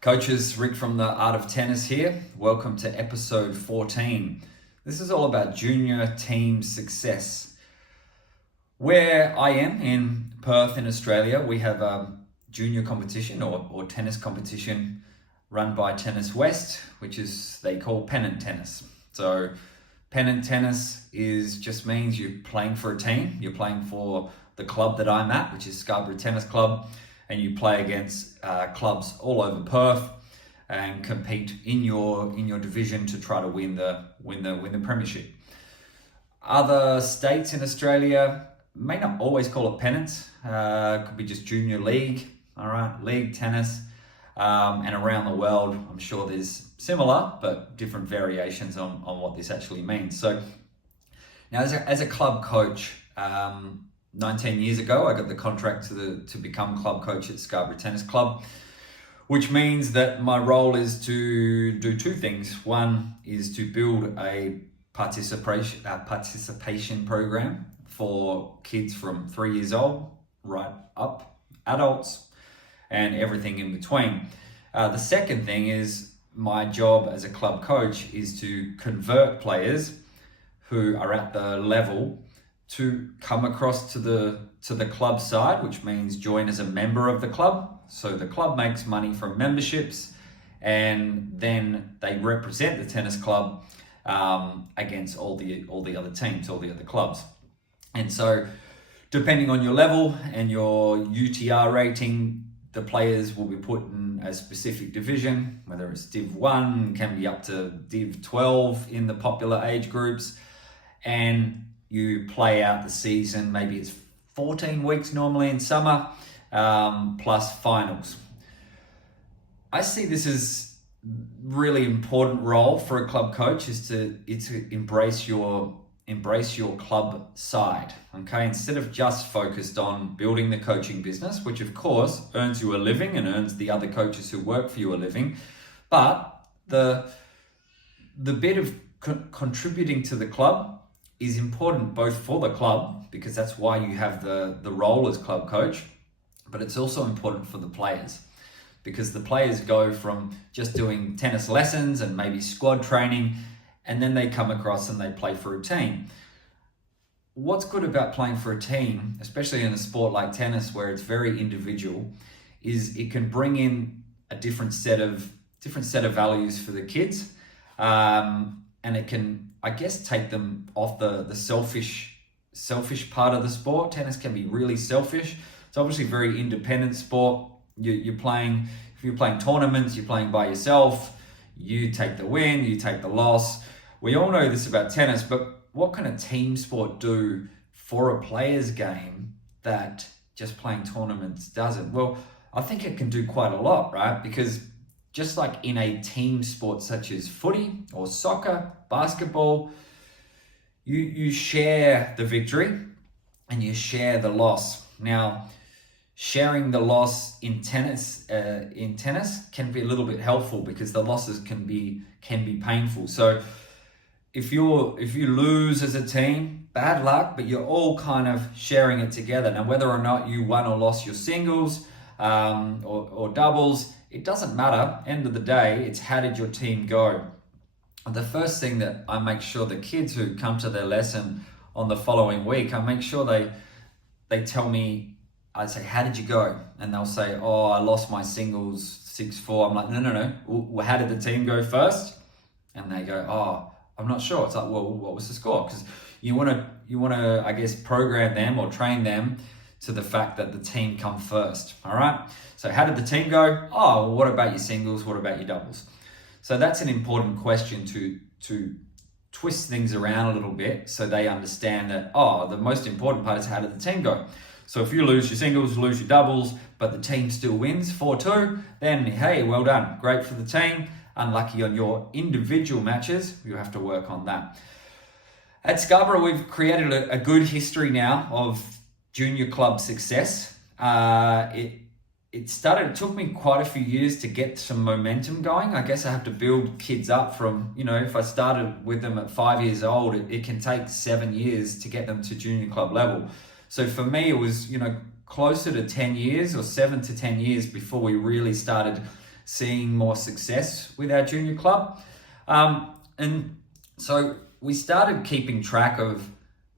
Coaches, Rick from the Art of Tennis here. Welcome to episode 14. This is all about junior team success. Where I am in Perth in Australia, we have a junior competition or tennis competition run by Tennis West, which is they call pennant tennis. So pennant tennis just means you're playing for a team. You're playing for the club that I'm at, which is Scarborough Tennis Club, and you play against clubs all over Perth and compete in your division to try to win the premiership. Other states in Australia may not always call it pennant. Could be just junior league, all right, league tennis. And around the world, I'm sure there's similar but different variations on what this actually means. So now as a club coach, 19 years ago, I got the contract to become club coach at Scarborough Tennis Club, which means that my role is to do two things. One is to build a participation program for kids from 3 years old right up, adults, and everything in between. The second thing is my job as a club coach is to convert players who are at the level to come across to the club side, which means join as a member of the club. So the club makes money from memberships, and then they represent the tennis club against all the other teams, all the other clubs. And so depending on your level and your UTR rating, the players will be put in a specific division, whether it's Div 1, can be up to Div 12 in the popular age groups, and you play out the season. Maybe it's 14 weeks normally in summer, plus finals. I see this as really important role for a club coach is to embrace your club side, okay? Instead of just focused on building the coaching business, which of course earns you a living and earns the other coaches who work for you a living, but the bit of contributing to the club is important both for the club, because that's why you have the role as club coach, but it's also important for the players, because the players go from just doing tennis lessons and maybe squad training, and then they come across and they play for a team. What's good about playing for a team, especially in a sport like tennis where it's very individual, is it can bring in a different set of values for the kids, and it can, I guess, take them off the selfish part of the sport. Tennis can be really selfish. It's obviously a very independent sport. If you're playing tournaments, you're playing by yourself. You take the win, you take the loss. We all know this about tennis, but what can a team sport do for a player's game that just playing tournaments doesn't? Well, I think it can do quite a lot, right? Because just like in a team sport such as footy or soccer, basketball, you share the victory and you share the loss. Now, sharing the loss in tennis can be a little bit helpful because the losses can be painful. So if you lose as a team, bad luck, but you're all kind of sharing it together. Now, whether or not you won or lost your singles or doubles, it doesn't matter. End of the day, it's how did your team go? The first thing that I make sure the kids who come to their lesson on the following week, I make sure they tell me, I say, how did you go? And they'll say, oh, I lost my singles 6-4. I'm like, no. Well, how did the team go first? And they go, oh, I'm not sure. It's like, well, what was the score? Because you want to, I guess, program them or train them to the fact that the team come first. All right. So how did the team go? Oh, well, what about your singles? What about your doubles? So that's an important question to twist things around a little bit so they understand that, oh, the most important part is how did the team go? So if you lose your singles, lose your doubles, but the team still wins 4-2, then hey, well done. Great for the team. Unlucky on your individual matches, you have to work on that. At Scarborough, we've created a good history now of junior club success. It took me quite a few years to get some momentum going. I guess I have to build kids up from, if I started with them at 5 years old, it can take 7 years to get them to junior club level. So for me, it was, closer to 10 years or 7 to 10 years before we really started seeing more success with our junior club. And so we started keeping track of,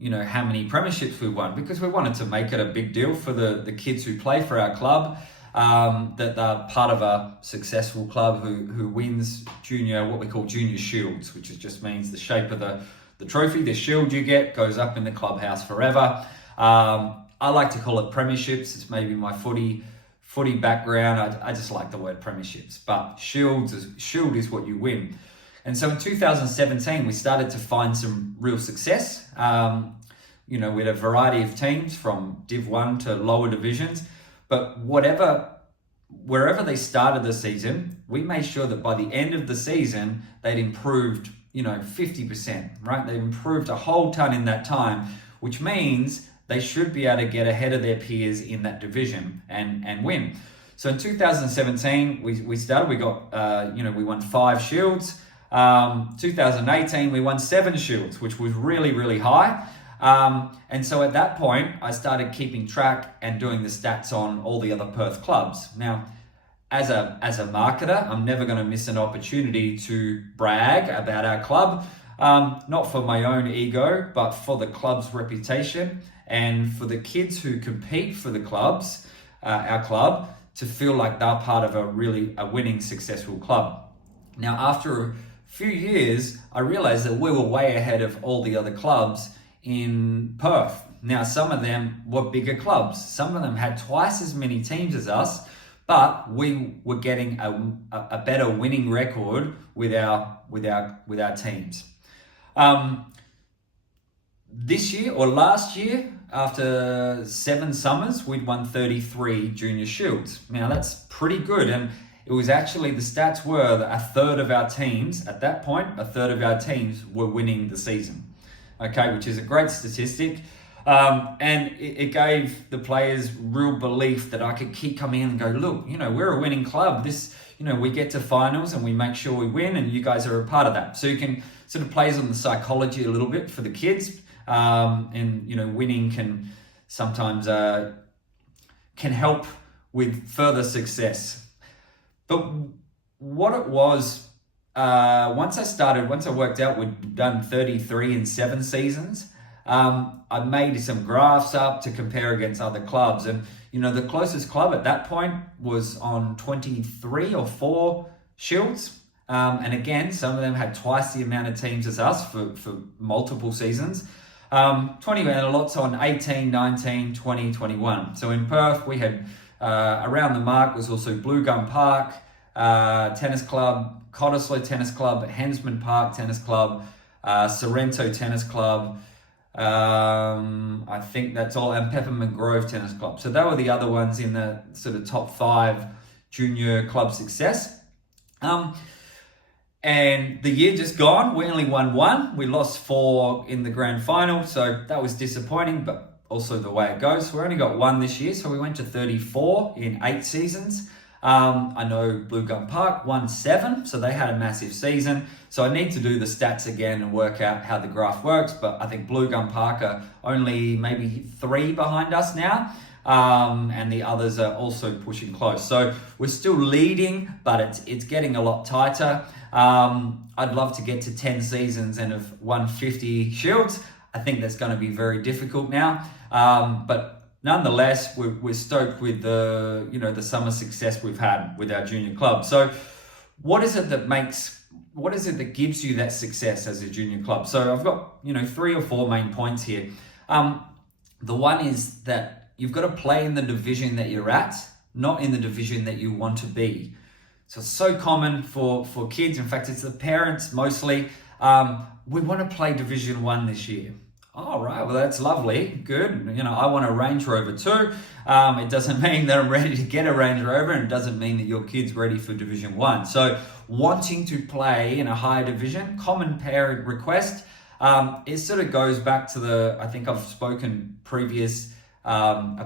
how many premierships we won, because we wanted to make it a big deal for the kids who play for our club, that they're part of a successful club who wins what we call junior shields, which just means the shape of the trophy, the shield you get, goes up in the clubhouse forever. I like to call it premierships. It's maybe my footy background. I just like the word premierships, but shield is what you win. And so in 2017, we started to find some real success, with a variety of teams from Div 1 to lower divisions. But wherever they started the season, we made sure that by the end of the season, they'd improved, 50%, right? They've improved a whole ton in that time, which means they should be able to get ahead of their peers in that division and win. So in 2017, we started, we won 5 shields. 2018, we won 7 shields, which was really, really high. And so at that point, I started keeping track and doing the stats on all the other Perth clubs. Now, as a marketer, I'm never going to miss an opportunity to brag about our club, not for my own ego, but for the club's reputation and for the kids who compete for the clubs, our club, to feel like they're part of a winning, successful club. Now, after a few years, I realized that we were way ahead of all the other clubs in Perth. Now, some of them were bigger clubs. Some of them had twice as many teams as us, but we were getting a better winning record with our teams. This year or last year, after 7 summers, we'd won 33 junior shields. Now, that's pretty good. And it was actually, the stats were that a third of our teams were winning the season. Okay, which is a great statistic. And it gave the players real belief that I could keep coming in and go, look, we're a winning club. We get to finals and we make sure we win, and you guys are a part of that. So you can sort of plays on the psychology a little bit for the kids. And winning can sometimes can help with further success. But what it was, once I worked out we'd done 33 in 7 seasons, I made some graphs up to compare against other clubs. And, the closest club at that point was on 23 or 4 shields. And again, some of them had twice the amount of teams as us for multiple seasons. 20 and lots on 18, 19, 20, 21. So in Perth, we had around the mark was also Blue Gum Park Tennis Club, Cottesloe Tennis Club, Hensman Park Tennis Club, Sorrento Tennis Club, I think that's all, and Peppermint Grove Tennis Club. So they were the other ones in the sort of top 5 junior club success. And the year just gone, we only won 1. We lost 4 in the grand final, so that was disappointing, but also the way it goes. We only got 1 this year, so we went to 34 in 8 seasons. I know Blue Gum Park won 7, so they had a massive season. So I need to do the stats again and work out how the graph works, but I think Blue Gum Park are only maybe 3 behind us now. And the others are also pushing close. So we're still leading, but it's getting a lot tighter. I'd love to get to 10 seasons and have won 50 shields. I think that's going to be very difficult now. But nonetheless, we're stoked with the summer success we've had with our junior club. So what is it that gives you that success as a junior club? So I've got 3 or 4 main points here. The one is that you've got to play in the division that you're at, not in the division that you want to be. So it's so common for kids. In fact, it's the parents mostly. We want to play Division 1 this year. All right, well, that's lovely. Good. I want a Range Rover too. It doesn't mean that I'm ready to get a Range Rover, and it doesn't mean that your kid's ready for Division 1. So wanting to play in a higher division, common parent request. It sort of goes back to I think I've spoken a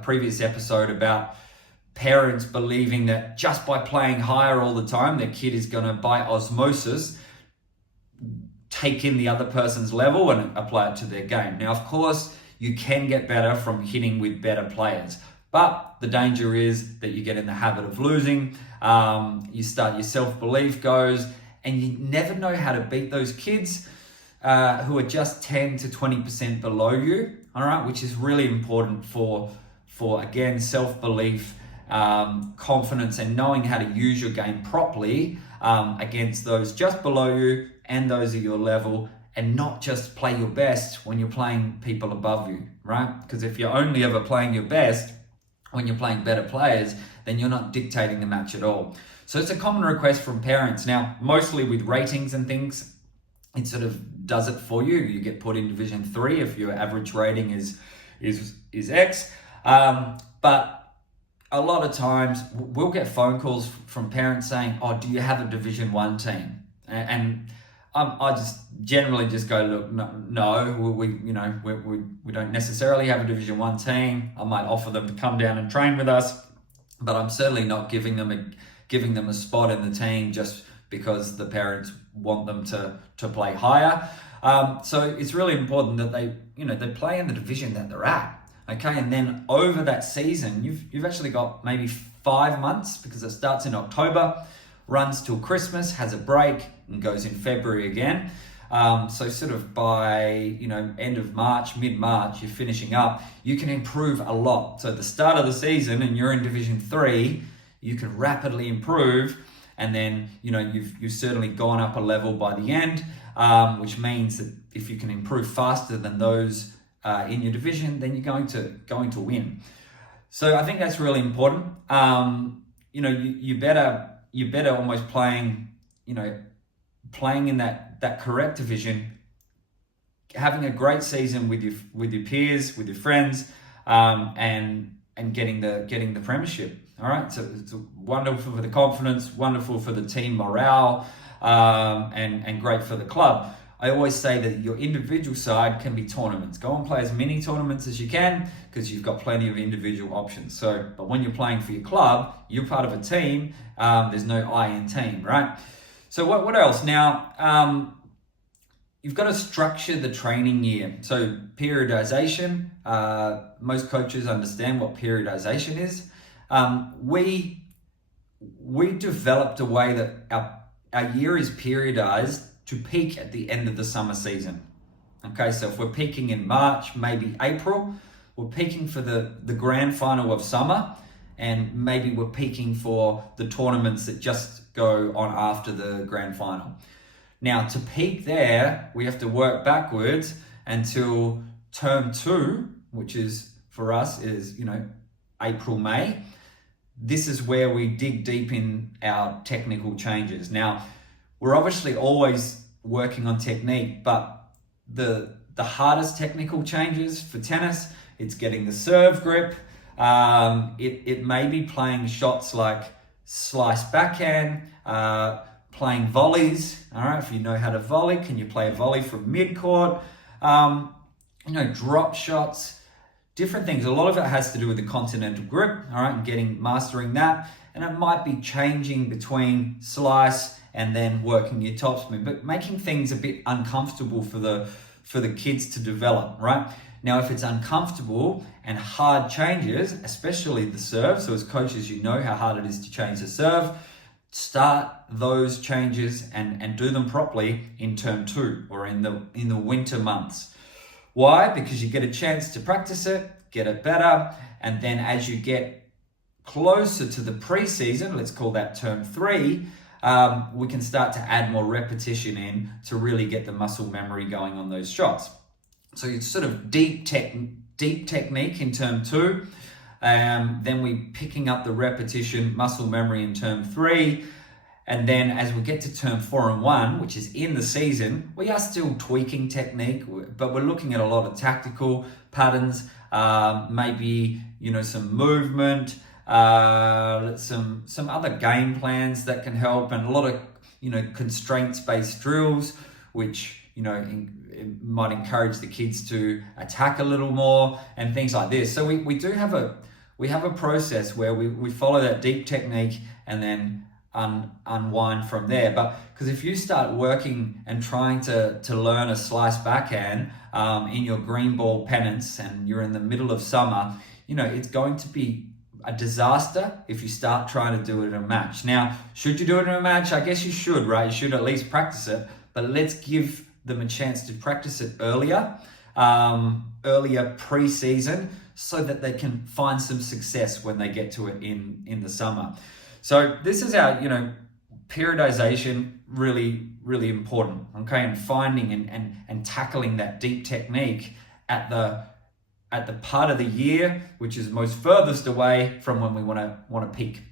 previous episode about parents believing that just by playing higher all the time, their kid is going to, by osmosis, take in the other person's level and apply it to their game. Now, of course, you can get better from hitting with better players, But the danger is that you get in the habit of losing, your self-belief goes, and you never know how to beat those kids who are just 10 to 20% below you, all right, which is really important for again, self-belief, confidence, and knowing how to use your game properly against those just below you and those at your level, and not just play your best when you're playing people above you, right? Because if you're only ever playing your best when you're playing better players, then you're not dictating the match at all. So it's a common request from parents. Now, mostly with ratings and things, it sort of does it for you. You get put in Division 3 if your average rating is X. But a lot of times we'll get phone calls from parents saying, "Oh, do you have a Division 1 team?" And I just generally just go, "Look, no, we don't necessarily have a Division 1 team. I might offer them to come down and train with us, but I'm certainly not giving them a spot in the team just because the parents want them to play higher." So it's really important that they play in the division that they're at. Okay, and then over that season, you've actually got maybe 5 months, because it starts in October, runs till Christmas, has a break, and goes in February again. So sort of by end of March, mid-March, you're finishing up. You can improve a lot. So at the start of the season, and you're in Division 3, you can rapidly improve, and then you've certainly gone up a level by the end, which means that if you can improve faster than those in your division, then you're going to win. So I think that's really important. You better almost playing in that correct division, having a great season with your peers, with your friends, and getting the premiership. All right, so it's wonderful for the confidence, wonderful for the team morale, and great for the club. I always say that your individual side can be tournaments. Go and play as many tournaments as you can, because you've got plenty of individual options. But when you're playing for your club, you're part of a team. There's no I in team, right? So what else? Now, you've got to structure the training year. So periodization, most coaches understand what periodization is. We developed a way that our year is periodized to peak at the end of the summer season. Okay, so if we're peaking in March, maybe April, we're peaking for the grand final of summer, and maybe we're peaking for the tournaments that just go on after the grand final. Now, to peak there, we have to work backwards until term 2, which is for us is April, May. This is where we dig deep in our technical changes. Now, we're obviously always working on technique, but the hardest technical changes for tennis, it's getting the serve grip. It may be playing shots like slice backhand, playing volleys. All right, if you know how to volley, can you play a volley from mid-court? Drop shots, different things. A lot of it has to do with the continental grip, all right, and mastering that. And it might be changing between slice and then working your topspin, but making things a bit uncomfortable for the kids to develop, right? Now, if it's uncomfortable and hard changes, especially the serve, so as coaches, you know how hard it is to change the serve, start those changes and do them properly in term 2 or in the winter months. Why? Because you get a chance to practice it, get it better, and then as you get closer to the preseason, let's call that term 3, we can start to add more repetition in to really get the muscle memory going on those shots. So it's sort of deep technique in term 2. Then we picking up the repetition, muscle memory in term 3. And then as we get to term 4 and 1, which is in the season, we are still tweaking technique, but we're looking at a lot of tactical patterns, maybe, some movement, some other game plans that can help, and a lot of, constraints-based drills, which, it might encourage the kids to attack a little more and things like this. So we do have a process where we follow that deep technique and then unwind from there. But because if you start working and trying to learn a slice backhand in your green ball pennants and you're in the middle of summer, it's going to be a disaster if you start trying to do it in a match. Now, should you do it in a match? I guess you should, right? You should at least practice it, but let's give them a chance to practice it earlier pre-season, so that they can find some success when they get to it in the summer. So this is our, periodization, really, really important, okay? And finding and tackling that deep technique at the part of the year which is most furthest away from when we want to peak.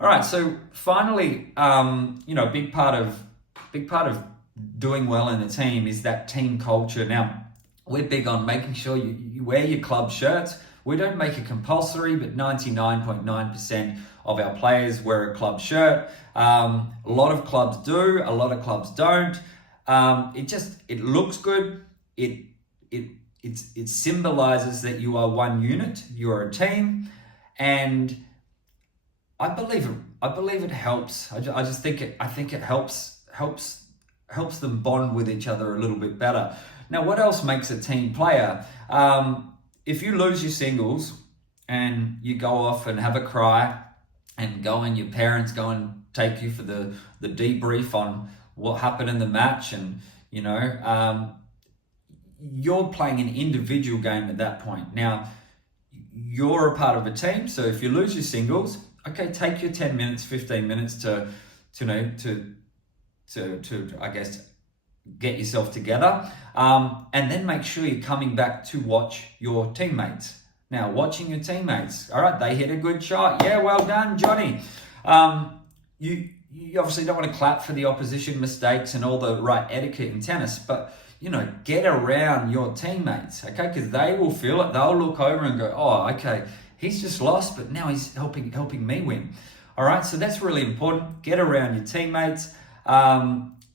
All right, so finally, a big part of doing well in the team is that team culture. Now, we're big on making sure you wear your club shirts. We don't make it compulsory, but 99.9% of our players wear a club shirt. A lot of clubs do, a lot of clubs don't. It looks good. It symbolizes that you are one unit, you are a team, and I believe it helps. I think it helps them bond with each other a little bit better. Now, what else makes a team player? If you lose your singles and you go off and have a cry and your parents go and take you for the debrief on what happened in the match, and you're playing an individual game at that point. Now, you're a part of a team, so if you lose your singles, okay, take your 10 minutes, 15 minutes to I guess get yourself together, and then make sure you're coming back to watch your teammates. Now, watching your teammates, all right, they hit a good shot. Yeah, well done, Johnny. You obviously don't want to clap for the opposition mistakes and all the right etiquette in tennis, but get around your teammates, okay? Because they will feel it. They'll look over and go, oh, okay, he's just lost, but now he's helping me win. All right, so that's really important. Get around your teammates.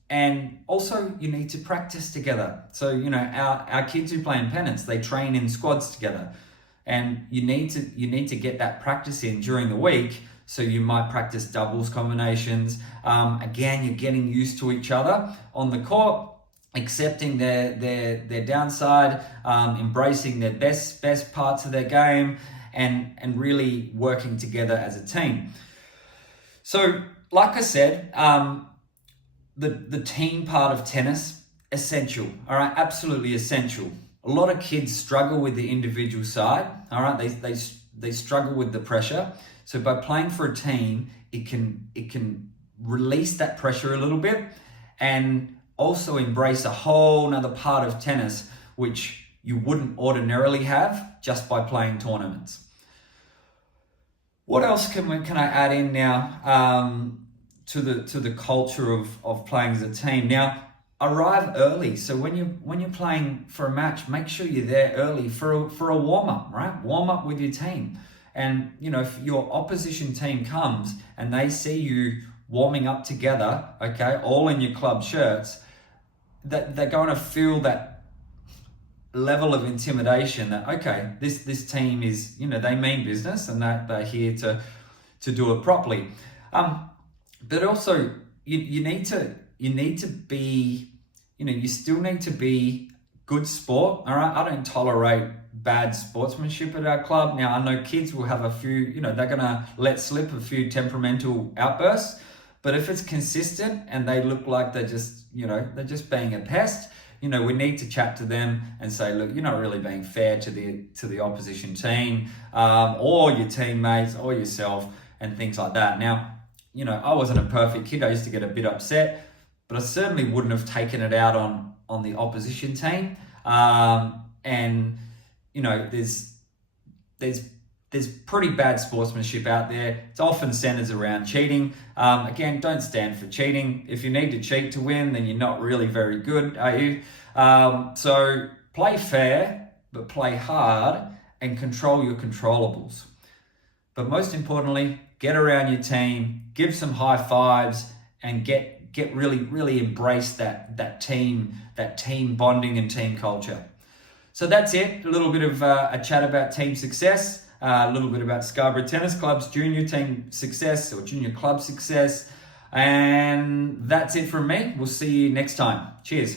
And also, you need to practice together. So, our kids who play in pennants, they train in squads together. And you need to get that practice in during the week. So you might practice doubles combinations. Again, you're getting used to each other on the court, accepting their downside, embracing their best parts of their game, and really working together as a team. So, like I said, the team part of tennis, essential, all right, absolutely essential. A lot of kids struggle with the individual side, all right, they struggle with the pressure. So by playing for a team, it can release that pressure a little bit, and also embrace a whole nother part of tennis which you wouldn't ordinarily have just by playing tournaments. What else can I add in now to the culture of playing as a team? Now, arrive early. So when you're playing for a match, make sure you're there early for a warm up, right? Warm up with your team. And if your opposition team comes and they see you warming up together, okay, all in your club shirts, that they're going to feel that level of intimidation that, okay, this team is, they mean business and that they're here to do it properly. But also you need to be, you still need to be good sport. All right. I don't tolerate bad sportsmanship at our club. Now, I know kids will have a few, they're going to let slip a few temperamental outbursts, but if it's consistent and they look like they're just being a pest, we need to chat to them and say, look, you're not really being fair to the opposition team, or your teammates or yourself, and things like that. Now, I wasn't a perfect kid. I used to get a bit upset, but I certainly wouldn't have taken it out on the opposition team. And there's pretty bad sportsmanship out there. It's often centers around cheating. Again, don't stand for cheating. If you need to cheat to win, then you're not really very good, are you? So play fair, but play hard and control your controllables. But most importantly, get around your team, give some high fives, and get really, really embrace that team bonding and team culture. So that's it. A little bit of a chat about team success, a little bit about Scarborough Tennis Club's junior team success or junior club success. And that's it from me. We'll see you next time. Cheers.